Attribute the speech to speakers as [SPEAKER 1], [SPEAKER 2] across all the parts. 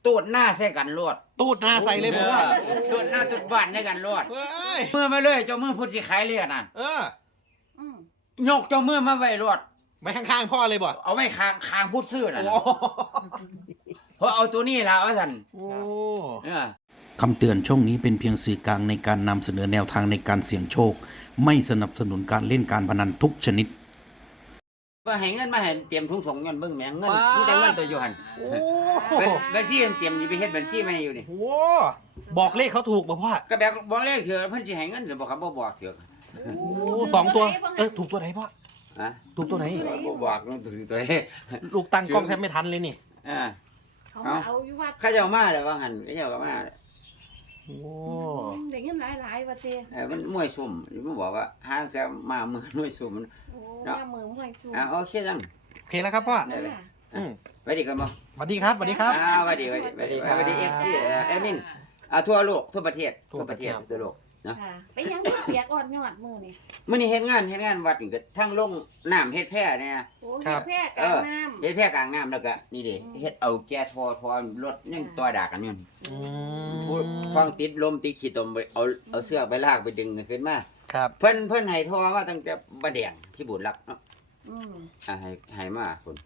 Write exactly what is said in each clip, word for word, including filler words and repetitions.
[SPEAKER 1] ตูดหน้าใส่กันรวด
[SPEAKER 2] ตูดหน้าใส่เลยผมว่า
[SPEAKER 1] ตูดหน้าตูดบ้านในกันรวด
[SPEAKER 2] เฮ้ย
[SPEAKER 1] เมื่อมาเลยเจ้ามือพูดสิขายเลือดน่ะ
[SPEAKER 2] เออ
[SPEAKER 3] อืม
[SPEAKER 1] ยกเจ้ามือมาไว้รวด
[SPEAKER 2] ไว้ข้างๆพ่อเลยบ่
[SPEAKER 1] เอาไว้คางคางพูดซื้อน่ะ
[SPEAKER 2] โอ้
[SPEAKER 1] เพราะเอาตัวนี้ล่ะว่าซั่น
[SPEAKER 2] โอ้
[SPEAKER 1] เออ
[SPEAKER 4] คำเตือนช่องนี้เป็นเพียงสื่อกลางในการนำเสนอแนวทางในการเสี่ยงโชค ไม่สนับสนุนการเล่นการพนันทุกชนิด
[SPEAKER 1] ว่าให้เงินมาให้เตรียมถุงส่งเงินเบิ่งแหมงเงินมีแต่เงินตัวอยู่หั่น
[SPEAKER 2] โอ้
[SPEAKER 1] บัญบัญชีเตรียมอยู่ไปเฮ็ดบัญชีมาให้อยู่นี่
[SPEAKER 2] โหบอกเลขเขาถูกบ่พ่อ
[SPEAKER 1] ก็แบบบอกเลขเถอะเพิ่นสิให้เงินหรือบ่ครับบ่บอกเถอะ
[SPEAKER 2] โอ้สองตัวเออถูกตัวไหนพ่อ
[SPEAKER 1] ฮะ
[SPEAKER 2] ถูกตัวไหน
[SPEAKER 1] บ่บอกมันถือตัวนี้
[SPEAKER 2] ลูกตั้งกล้องแทบไม่ทันเลยนี่
[SPEAKER 1] อ่า
[SPEAKER 3] เขามาเอาอยู่วัด
[SPEAKER 1] เขาเจ้ามาแล้วว่าหั่นเขาเจ้าก็มา
[SPEAKER 2] โอ้
[SPEAKER 3] เด็กเงินหลายหลายๆว่าเต้
[SPEAKER 1] เออมันมวยซุ่มมันบอกว่าหาแค่มามือมวยซุ่มมัน
[SPEAKER 3] โอ้ว่ามือมวยสูง
[SPEAKER 1] อ่าโอเคจัง
[SPEAKER 2] โอเคแล้วครับพ่อ
[SPEAKER 1] ได้เลย
[SPEAKER 2] อืม
[SPEAKER 1] ไปดีกันบ่
[SPEAKER 2] สวัสดีครับสวัสดีครับ
[SPEAKER 1] อ่าสวัสดีสวัสดีสวัสดีสวัสดี เอฟ ซี เอ่อแอดมินอ่าทั่วโลกทั่วประเทศ
[SPEAKER 2] ทั่วประเทศ
[SPEAKER 1] ทั่วโลกเนาะ
[SPEAKER 3] ค่ะไปยังเปียกอ่อนยอดมือนี่
[SPEAKER 1] มื้อนี้เฮ็ดงานเฮ็ดงานวัดนี่ก็ทั้งลงน้ำเฮ็ดแพร่เนี่ย
[SPEAKER 3] โอ้
[SPEAKER 2] ครั
[SPEAKER 3] เฮ็
[SPEAKER 2] บ
[SPEAKER 3] ดแพร่กลางน้
[SPEAKER 1] เฮ็ดแพร่กลางน้ำแล้วก็นี่เด้
[SPEAKER 3] อืม
[SPEAKER 1] เฮ็ดเอาแก้ทอทอรถยังต่อดากันอยู่
[SPEAKER 2] อื
[SPEAKER 1] พูด
[SPEAKER 2] ม
[SPEAKER 1] ฟังติดลมติดขี้ตมไปเอาเอาเสื้อกไปลากไปดึงกันขึ้นมา
[SPEAKER 2] ครับ
[SPEAKER 1] เพิ่นเพิ่นให้ทอมาตั้งแต่บ่แดงที่บุญรักเนาะ
[SPEAKER 3] ำอืม
[SPEAKER 1] อ่าให้ให้มาคุณ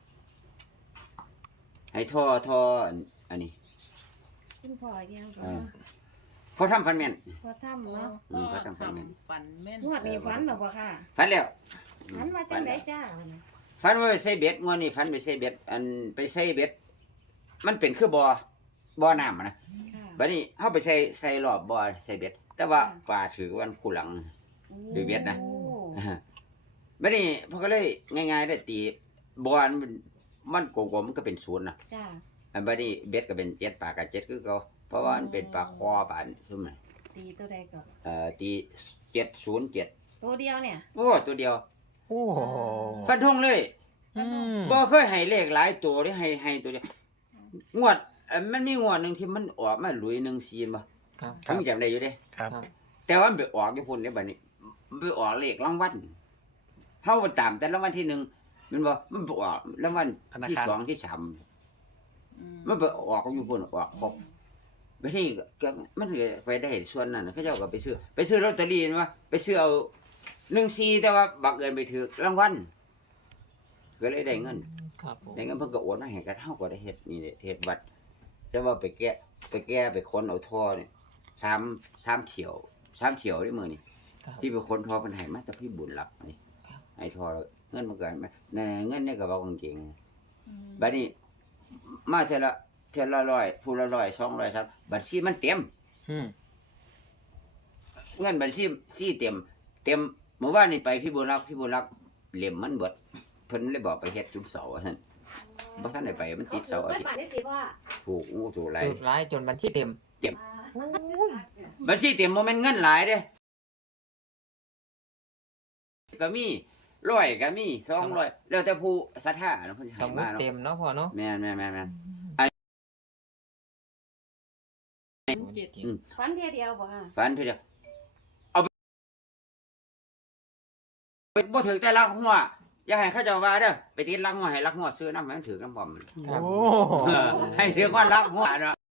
[SPEAKER 1] ให้ทอทออันอันนี้
[SPEAKER 3] คุณพ่อยังก็
[SPEAKER 1] เออ พอทำฟันแม่น
[SPEAKER 3] พอทำเนาะ
[SPEAKER 1] อืมพอทำฟันแม่น
[SPEAKER 5] ฝันแม่น
[SPEAKER 3] งวดนี้ฝันหรอบ่ค่ะ
[SPEAKER 1] ฟันแล้ว
[SPEAKER 3] ฝันว่าจังไดจ้าวันนี้
[SPEAKER 1] ฟันว่าไปใส่เบ็ดงวดนี้ฟันไปใส่เบ็ดอันไปใส่เบ็ดมันเป็นคือบ่อบ่อน้ำอะนะ
[SPEAKER 3] ค่ะ
[SPEAKER 1] บัดนี้เฮาไปใส่ใส่รอบบ่อใส่เบ็ด แต่ว่าปลาถือวันคู่หลัง หรือเวียดนะ
[SPEAKER 3] โอ้
[SPEAKER 1] บัดนี้พอก็เลยง่ายๆได้ตีบ่อมันมันกลมๆมันก็เป็นศูนย์น่ะ
[SPEAKER 3] จ้า
[SPEAKER 1] อันบัดนี้เบ็ดก็เป็นเจ็ดปลาก็เจ็ดคือเก่าเพราะว่ามันเป็นปลาคอปลาซุ่มน่ะ
[SPEAKER 3] ตีตัวใดก็
[SPEAKER 1] เอ่อตีเจ็ดศูนย์เจ็ด
[SPEAKER 3] ตัวเดียวเนี่ย
[SPEAKER 1] โอ้ตัวเดียว
[SPEAKER 2] โอ้
[SPEAKER 1] ฟันธงเลย
[SPEAKER 2] อืม
[SPEAKER 1] บ่เคยให้เลขหลายตัวได้ให้ให้ตัวเดียวงวดเอ่อมันมีงวดหนึงที่มันออกมาหลุยหนึ่งซีนบ่
[SPEAKER 2] ครับ
[SPEAKER 1] ผมจำได้อยู่เด้
[SPEAKER 2] ครับ
[SPEAKER 1] แต่ว่ามันไปออกอยู่พุ่นเด้บัดนี้มันไปออกเลขรางวัลเฮาตามแต่รางวัลที่หนึ่งมันบ่มันไปออกรางวัลที่สองที่สามมันไปออกอยู่พุ่นออกครบบัดนี้ก็มันก็ไปได้ส่วนนั้นน่ะเขาเจ้าก็ไปซื้อไปซื้อลอตเตอรี่นะว่าไปซื้อเอาหนึ่งซีแต่ว่าบังเอิญไปถือรางวัลก็เลยได้เงิน
[SPEAKER 2] ครับผม
[SPEAKER 1] ได้เงินเพิ่นก็โอนมาให้กันเฮาก็ได้เฮ็ดนี่แหละเฮ็ดวัดแต่ว่าไปแก้ไปแก้ไปค้นเอาท่อนี่สามสามเที่ยวสามเที่ยวนี่มื้อนี่
[SPEAKER 2] ครับ
[SPEAKER 1] ที่ไปค้นท่อเพิ่นให้มาแต่พี่บุญรับนี่
[SPEAKER 2] ครับ
[SPEAKER 1] ให้ท่อแล้วเงินมันก็มาในเงินในกระเป๋ากางเกงบัดนี้มาเท่าละเท่าละร้อยผู้ละร้อยสองร้อยสามบัญชีมันเต็ม
[SPEAKER 2] อืม
[SPEAKER 1] เงินบัญชีซี่เต็ม เต็มเมื่อวานนี่ไปพี่บุญรักพี่บุญรักเหลี่ยมมันเบิดเพิ่นเลยบอกไปเฮ็ดจุดเสาร์ว่าซั่นบ่ทันได้ไปมันติดเสาร์อาทิตย์
[SPEAKER 3] ได้ติว่า
[SPEAKER 1] ถูกงูถูกไร
[SPEAKER 5] ถูกร้ายจนบัญชีเต็ม
[SPEAKER 1] บัญชีเต็มบ่แม่นเงินหลายเด้ก็มีร้อยก็มีสองร้อยแล้วแต่ผู้ศรัทธาเนาะเพิ่น
[SPEAKER 5] ส
[SPEAKER 1] ให้
[SPEAKER 5] มมุ
[SPEAKER 1] มา
[SPEAKER 5] ติ
[SPEAKER 1] เนาะ
[SPEAKER 5] เต็มเนาะพ่อเนาะ
[SPEAKER 1] แม่นแม่นแม่นแม่น
[SPEAKER 3] ฝันเทียเดียวบ่ค่ะ
[SPEAKER 1] ฝันเพิ่นเดียวเอาไปบ่ถึงแต่ลักหัวอย่าให้เขาเจ้าว่าเด้อไปติดลักหัวให้ลักหัวซื้อนำให้มันถือนำพร้อม
[SPEAKER 5] ครับ
[SPEAKER 2] โอ้
[SPEAKER 1] เออให้ถือว่าลักหัวเนาะ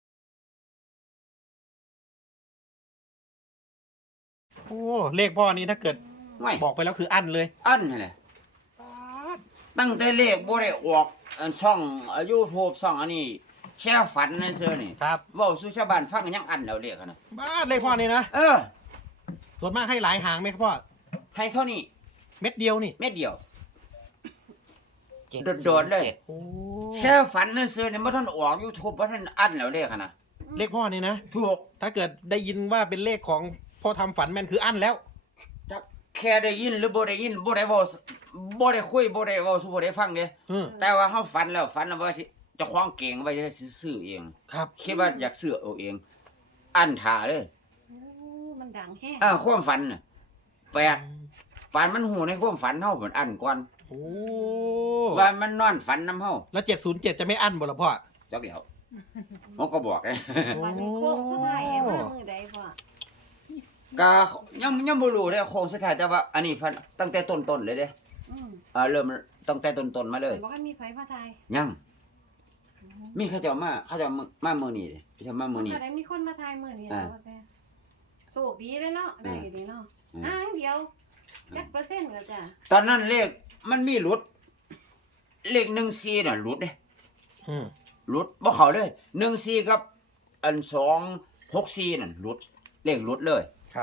[SPEAKER 2] โอ้เลขพ่อนี้ถ้าเกิด
[SPEAKER 1] ไม่
[SPEAKER 2] บอกไปแล้วคืออั้นเลย
[SPEAKER 1] อันนั่นแหละตั้งแต่เลขบ่ได้ออกอันช่อง YouTube ช่องอันนี้แค่ฝันนั่นซื่อนี่
[SPEAKER 2] ครับ
[SPEAKER 1] เว้าสู่ชาวบ้านฟังยังอันแล้วเลขอะนะ
[SPEAKER 2] บ้าเลขพ่อนี่นะ
[SPEAKER 1] เออ
[SPEAKER 2] ส่วนมากให้หลายหางไหมครับพ่อ
[SPEAKER 1] ให้เท่านี้
[SPEAKER 2] เม็ดเดียวนี่
[SPEAKER 1] เม็ดเดียว
[SPEAKER 5] เจ็ด
[SPEAKER 1] โดดๆเลย
[SPEAKER 2] โอ้
[SPEAKER 1] แค่ฝันนั่นซื่อนี่บ่ทันออก YouTube บ่ทันอันแล้วเลขอะนะ
[SPEAKER 2] เลขพ่อนี่นะ
[SPEAKER 1] ถูก
[SPEAKER 2] ถ้าเกิดได้ยินว่าเป็นเลขของพ่อทำฝันแม่นคืออั้นแล้ว
[SPEAKER 1] จักแค่ได้ยินหรือบ่ได้ยินบ่ได้เว้าบ่ได้คุยบ่ได้เว้าสู่บ่ได้ฟังเด้
[SPEAKER 2] อืม
[SPEAKER 1] แต่ว่าเฮาฝันแล้วฝันแล้วว่าสิเจ้าของเก่งไว้จะซื้อเอง
[SPEAKER 2] ครับ
[SPEAKER 1] คิดว่าอยากซื้อเอาเอง อันท่าเลย
[SPEAKER 3] โอ้มันดังแค่
[SPEAKER 1] อ่าความฝันน่ะแปลกปานมันหูในความฝันเฮาเหมือนอันก่อน
[SPEAKER 2] โอ้
[SPEAKER 1] ว่ามันนอนฝันนํเฮา
[SPEAKER 2] แล้วเจ็ดศูนย์เจ็ดจะไม่อั้นบ่ล่ะพ่อ
[SPEAKER 1] จักเดียวมันก็บอกเลย
[SPEAKER 3] วันนี้โคกสุดท้ายให้มามือใดพ่อ
[SPEAKER 1] ก็ยังยังบ่รู้เด้โครงสุดท้ายแต่ว่าอันนี้ฝันตั้งแต่ต้นๆเลยเด้
[SPEAKER 3] อืม
[SPEAKER 1] อ่าเริ่มตั้งแต่ต้นๆมาเลย
[SPEAKER 3] บอกว่ามีไผมาทาย
[SPEAKER 1] ยังมีเขาเจ้ามาเขาเจ้ามามามื้อนี้เด้เขาเจ้ามามื้อนี้
[SPEAKER 3] ก็ได้มีคนมาทายมื้อนี้
[SPEAKER 1] อ่า
[SPEAKER 3] แล้วว่าแต่โชคดีเลยเนาะได้ดีเนาะ
[SPEAKER 1] อืม
[SPEAKER 3] อ้างเดียวจักเปอร์เซ็นต์ก็จ้ะ
[SPEAKER 1] ตอนนั้นเลขมันมีหลุด เลขหนึ่งสี่น่ะหลุดเด้
[SPEAKER 2] อืม
[SPEAKER 1] หลุดบ่เข้าเลยหนึ่งสี่กับอันสองหกสี่นั่นหลุด เลขหลุดเลย
[SPEAKER 2] ครับ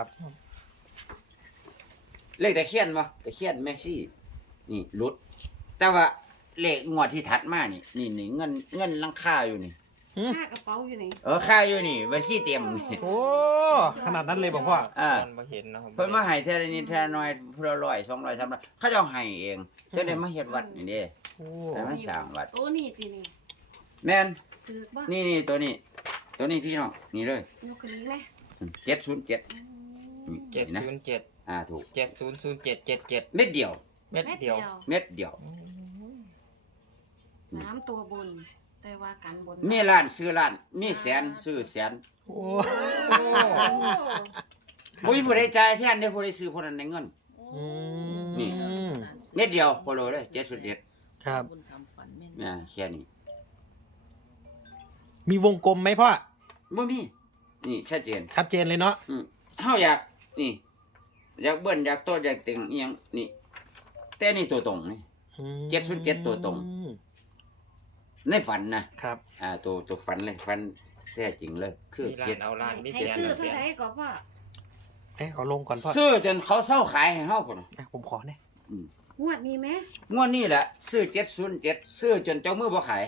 [SPEAKER 1] เลขตะเคียนบ่ตะเคียนแม่ซี่นี่หลุด แต่ว่าเลขงวดที่ถัดมานี่นี่นี่เงินเงินลังค่าอยู่นี่
[SPEAKER 3] ค่ากระเป๋าอยู่นี่
[SPEAKER 1] เออค่าอยู่นี่บัญชีเต็มนี่
[SPEAKER 2] โอ้ขนาดนั้นเลยบอกพ่อ
[SPEAKER 1] อ่า
[SPEAKER 5] ตอนบ่เห็นเนาะ
[SPEAKER 1] เพิ่นมาให้เท่านี้เท่าน้อยเพื่อร้อยสองร้อยสามร้อยเขาเจ้าให้เองจะได้มาเฮ็ดวัดนี่เด้
[SPEAKER 2] โอ้
[SPEAKER 1] แต่มาสร้างวัด
[SPEAKER 3] โอ้นี่สินี่
[SPEAKER 1] แม่น
[SPEAKER 3] ถือบ่
[SPEAKER 1] นี่นี่ตัวนี้ ตัวนี้พี่น้องนี่เลย
[SPEAKER 3] ยกขึ้นนี้ไหม
[SPEAKER 1] เจ็ดศูนย์เจ็ด
[SPEAKER 5] เจ็ด
[SPEAKER 1] นะ
[SPEAKER 5] ศูนย์เจ็ด
[SPEAKER 1] อ่าถูก
[SPEAKER 5] เจ็ดศูนย์ศูนย์เจ็ดเจ็ดเจ็ด
[SPEAKER 1] เม็ดเดียว
[SPEAKER 5] เม็ดเดียว
[SPEAKER 1] เม็ดเดียว
[SPEAKER 3] สามตัวบน แต่ว่ากันบน
[SPEAKER 1] มีล้านซื้อล้านมีแสนซื้อแสน
[SPEAKER 2] โอ้
[SPEAKER 3] โอ้
[SPEAKER 1] บ่มีผู้ใดจ่ายแทนได้ผู้ใดซื้อผู้นั้นได้เงิน
[SPEAKER 2] อืม
[SPEAKER 1] นี่ เม็ดเดียวโคโลเลยเจ็ดศูนย์เจ็ด
[SPEAKER 2] ครับ
[SPEAKER 1] อ่าแค่นี้
[SPEAKER 2] มีวงกลมไหมพ่อ
[SPEAKER 1] บ่มีนี่ชัดเจน
[SPEAKER 2] ชัดเจนเลยเนาะ
[SPEAKER 1] อืมเฮาอยากนี่ อยากเบิ้นอยากโตอยากเต็งอีหยังนี่แต่นี่ตัวตรงนี่
[SPEAKER 2] อืม
[SPEAKER 1] เจ็ดศูนย์เจ็ดตัวตรง ในฝันนะครับ อ่าตัวตัวฝันเลยฝันแท้จริงเลย คือ
[SPEAKER 5] มีล้า
[SPEAKER 1] เจ็ด
[SPEAKER 5] นเอาล้านมี
[SPEAKER 3] ให้
[SPEAKER 5] แสน
[SPEAKER 3] ซื้อ
[SPEAKER 5] เอาแส
[SPEAKER 3] เท่าน ไหร่ก็พ่อ
[SPEAKER 2] เอ้ยเอาลงก่อนพ่อ
[SPEAKER 1] ซื้อจนเขาเศร้าขายให้เฮาพุ่น
[SPEAKER 2] อ่ะผมขอเนี่ย
[SPEAKER 3] งวดนี้ไหม
[SPEAKER 1] งวดนี้แหละซื้อเจ็ดศูนย์เจ็ดซื้อจนเจ้ามือบ่ขาย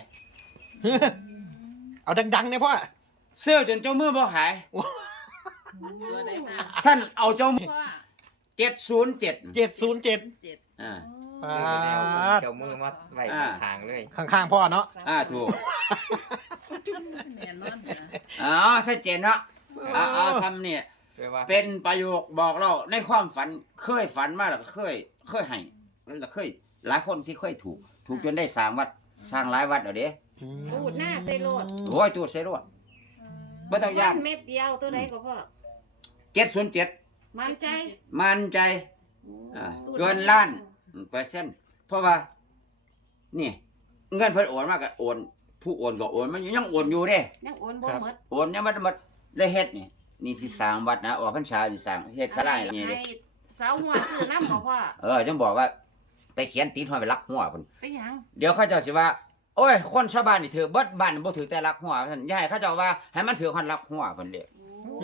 [SPEAKER 2] เอาดังๆเนี่ยพ่อ
[SPEAKER 1] ซื้อจนเจ้ามือบ่ขาย
[SPEAKER 6] ตัวใดค่ะ
[SPEAKER 1] สั้นเอาเจ้ามือ
[SPEAKER 6] ว่า
[SPEAKER 1] เจ็ดศูนย์เจ็ด
[SPEAKER 2] เจ็ดศูนย์เจ็ด
[SPEAKER 6] เจ็ด
[SPEAKER 1] อ่า
[SPEAKER 2] อ่า
[SPEAKER 5] ซื้อแล้วเจ้ามือมาไว้ข้างๆเลย
[SPEAKER 2] ข้างๆพ่อเนาะ
[SPEAKER 1] อ่าถูก
[SPEAKER 6] แน่นอนนะ
[SPEAKER 1] อ๋อชัดเจนเนาะเอาเอาทำเนี่ย
[SPEAKER 5] แปลว่า
[SPEAKER 1] เป็นประโยคบอกเราในความฝันเคยฝันมาแล้วก็เคย เคยให้แล้วเคย หลายคนที่เคยถูก ถูกจนได้สร้างวัดสร้างหลายวัดเอาเด้
[SPEAKER 3] ตูดหน้าใส่โลด
[SPEAKER 1] โอ้ยตัวเสียรวดบ่ต้องย่าน
[SPEAKER 3] เม็ดเดียวตัวใดก็พ่อ
[SPEAKER 1] เจ็ดศูนย์เจ็ด
[SPEAKER 3] มั่นใจ
[SPEAKER 1] มั่นใจอ่าเกินล้านเปอร์เซ็นต์เพราะว่า นี่ เงินเพิ่นโอนมาก็โอน ผู้โอนก็โอนมันยังโอนอยู่เด้
[SPEAKER 3] ยังโอนบ่หมด
[SPEAKER 1] โอนยังมันหมดได้เฮ็ดนี่นี่สิสร้างวัดนะออกพรรษาสิสร้างเฮ็ดศาลาอย่างนี้เด้
[SPEAKER 3] ให้สาวหัวซื้อน้ำของพ่อ
[SPEAKER 1] เออจังบอกว่า ไปเขียนติดหัวไปลักหัวพุ่น
[SPEAKER 3] ไปหยัง
[SPEAKER 1] เดี๋ยวเขาเจ้าสิว่า โอ้ย คนชาวบ้านนี่ถือเบิดบ้านบ่ถือแต่ลักหัวท่านอย่าให้เขาเจ้าว่าให้มันถือคนลักหัวเพิ่นเด้
[SPEAKER 2] โอ้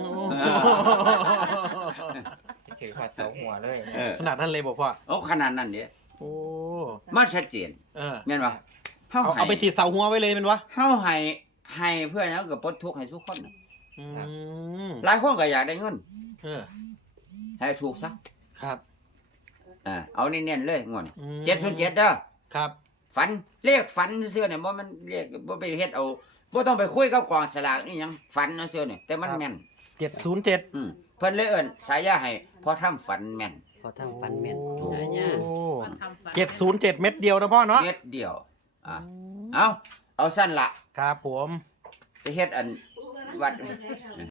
[SPEAKER 5] ถือขวดเสาหัวเลย
[SPEAKER 1] เออ
[SPEAKER 2] ขนาดนั้นเลยบอกพ่อ
[SPEAKER 1] โอ้ขนาดนั้นเด้
[SPEAKER 2] โอ้
[SPEAKER 1] มันชัดเจน
[SPEAKER 2] เออ
[SPEAKER 1] แม่นบ่เฮา
[SPEAKER 2] เอา
[SPEAKER 1] ให้
[SPEAKER 2] เอาไปติดเสาหัวไว้เลยเป็นวะ
[SPEAKER 1] เฮาให้ให้เพื่อหยังก็ปลดทุกข์ให้ทุกคนน่ะ
[SPEAKER 2] อืม
[SPEAKER 1] หลายคนก็อยากได้เงิน
[SPEAKER 2] เออ
[SPEAKER 1] ให้ถูกซะ
[SPEAKER 2] ครับ
[SPEAKER 1] อ่าเอาเน้นๆเลยงวด
[SPEAKER 2] อืม
[SPEAKER 1] เจ็ดศูนย์เจ็ดเด้อ
[SPEAKER 2] ครับ
[SPEAKER 1] ฝันเลขฝันซื่อๆเนี่ยบ่มันเลขบ่ไปเฮ็ดเอาบ่ต้องไปคุยกับกองสลากนี่หยังฝันซื่อๆเนี่ยแต่มันแม่น
[SPEAKER 2] เจ็ดศูนย์เจ็ด
[SPEAKER 1] อืมเพิ่นเลยเอิ้นสายาให้พอทำฝันแม่น
[SPEAKER 7] พอทำฟันแม่น
[SPEAKER 2] โอ้
[SPEAKER 6] หายากวันทำฟัน
[SPEAKER 2] เจ็ดศูนย์เจ็ดเม็ดเดียวนะพ่อเนาะ
[SPEAKER 1] เฮ็ดเดียว อ่าเอาเอาสั้นละ
[SPEAKER 2] ครับผม
[SPEAKER 1] ไปเฮ็ดอันวัด